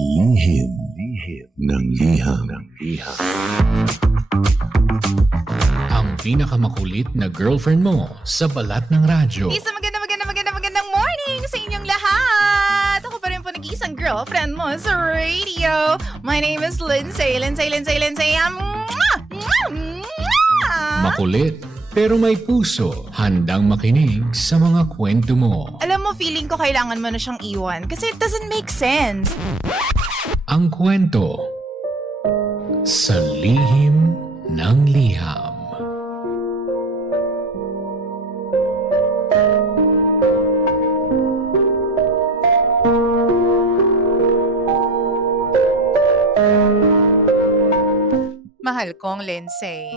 Lihim ng liham. Ang pinakamakulit na girlfriend mo sa balat ng radyo. Isang magandang morning sa inyong lahat! Ako pa rin po nag-iisang girlfriend mo sa radio. My name is Lindsay. Makulit pero may puso, handang makinig sa mga kwento mo. Alam mo, feeling ko kailangan mo na siyang iwan kasi it doesn't make sense. Ang kwento sa lihim ng liham. Mahal kong Lindsay.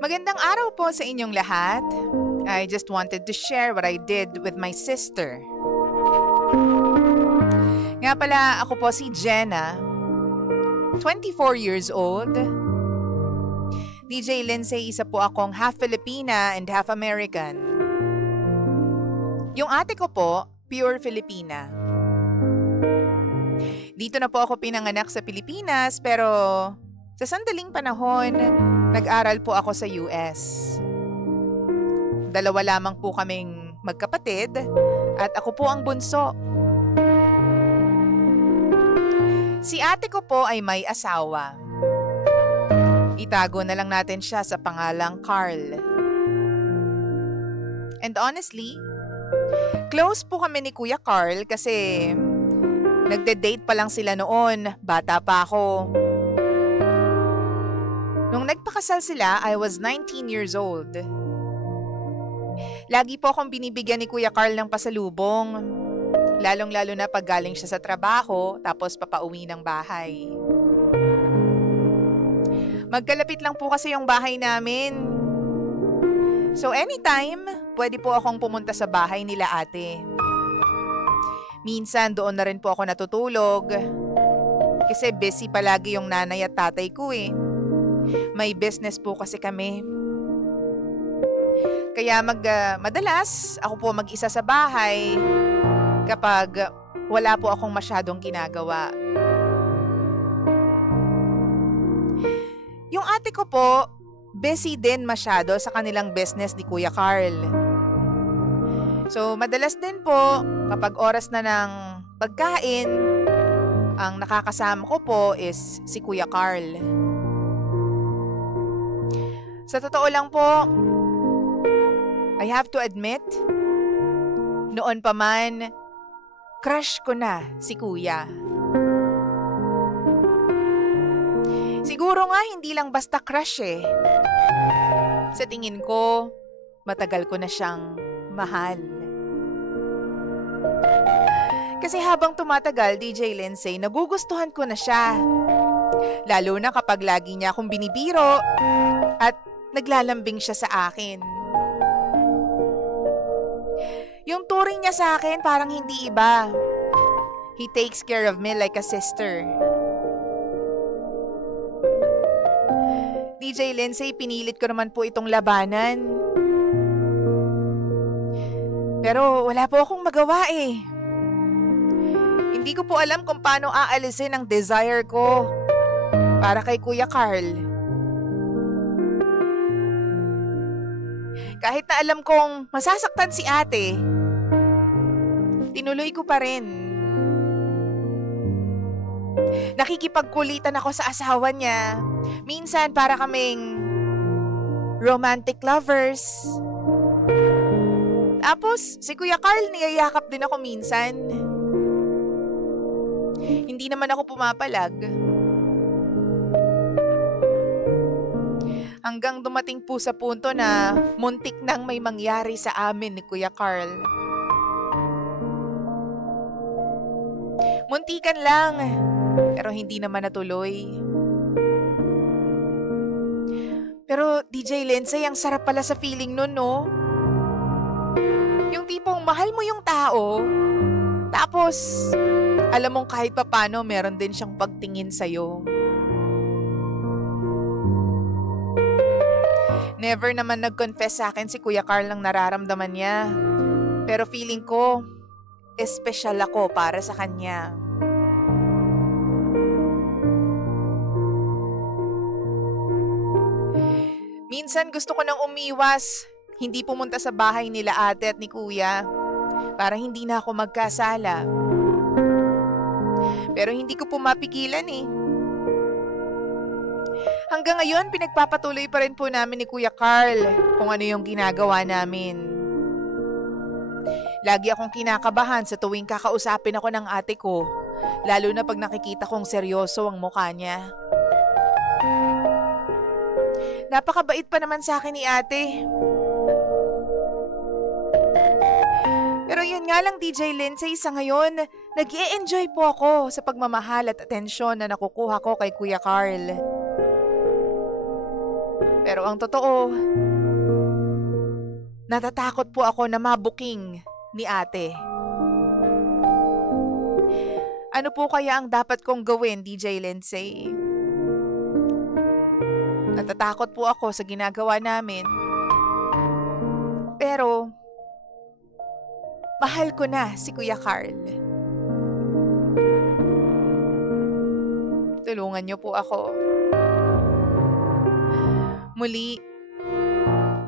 Magandang araw po sa inyong lahat. I just wanted to share what I did with my sister. Nga pala, ako po si Jenna, 24 years old. DJ Lindsay, isa po akong half Filipina and half American. Yung ate ko po, pure Filipina. Dito na po ako pinanganak sa Pilipinas pero sa sandaling panahon, nag-aral po ako sa US. Dalawa lamang po kaming magkapatid at ako po ang bunso. Si ate ko po ay may asawa. Itago na lang natin siya sa pangalang Carl. And honestly, close po kami ni Kuya Carl kasi nagde-date pa lang sila noon, bata pa ako. Nung nagpakasal sila, I was 19 years old. Lagi po akong binibigyan ni Kuya Carl ng pasalubong, lalong-lalo na pag galing siya sa trabaho tapos papauwi ng bahay. Magkalapit lang po kasi yung bahay namin. So anytime, pwede po akong pumunta sa bahay nila ate. Minsan doon na rin po ako natutulog kasi busy palagi yung nanay at tatay ko eh. May business po kasi kami. Kaya madalas ako po mag-isa sa bahay kapag wala po akong masyadong ginagawa. Yung ate ko po, busy din masyado sa kanilang business ni Kuya Carl. So, madalas din po, kapag oras na ng pagkain, ang nakakasama ko po is si Kuya Carl. Sa totoo lang po, I have to admit, noon pa man, crush ko na si Kuya. Siguro nga hindi lang basta crush eh. Sa tingin ko, matagal ko na siyang mahal. Kasi habang tumatagal, DJ Lindsay, nagugustuhan ko na siya. Lalo na kapag lagi niya akong binibiro at naglalambing siya sa akin. Yung turing niya sa akin parang hindi iba. He takes care of me like a sister. DJ Lindsay, pinilit ko naman po itong labanan. Pero wala po akong magawa eh. Hindi ko po alam kung paano aalisin ang desire ko para kay Kuya Carl. Kahit na alam kong masasaktan si ate, tinuloy ko pa rin. Nakikipagkulitan ako sa asawa niya. Minsan para kaming romantic lovers. Tapos, si Kuya Carl niyayakap din ako minsan. Hindi naman ako pumapalag. Hanggang dumating po sa punto na muntik nang may mangyari sa amin ni Kuya Carl. Muntikan lang, pero hindi naman natuloy. Pero DJ Lindsay, ang sarap pala sa feeling nun, no? Yung tipong mahal mo yung tao, tapos alam mong kahit papano meron din siyang pagtingin sa'yo. Never naman nag-confess sa akin si Kuya Carl ng nararamdaman niya. Pero feeling ko, espesyal ako para sa kanya. Minsan gusto ko nang umiwas, hindi pumunta sa bahay nila ate at ni kuya para hindi na ako magkasala. Pero hindi ko po mapigilan eh. Hanggang ngayon, pinagpapatuloy pa rin po namin ni Kuya Carl kung ano yung ginagawa namin. Lagi akong kinakabahan sa tuwing kakausapin ako ng ate ko, lalo na pag nakikita kong seryoso ang mukha niya. Napakabait pa naman sa akin ni ate. Pero yun nga lang DJ Lindsay, sa ngayon, nag-i-enjoy po ako sa pagmamahal at atensyon na nakukuha ko kay Kuya Carl. Pero ang totoo, natatakot po ako na mabuking ni ate. Ano po kaya ang dapat kong gawin, DJ Lindsay? Natatakot po ako sa ginagawa namin. Pero, mahal ko na si Kuya Carl. Tulungan niyo po ako. Muli,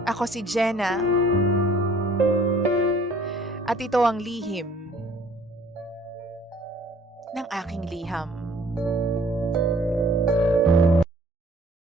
ako si Jenna. At ito ang lihim ng aking liham.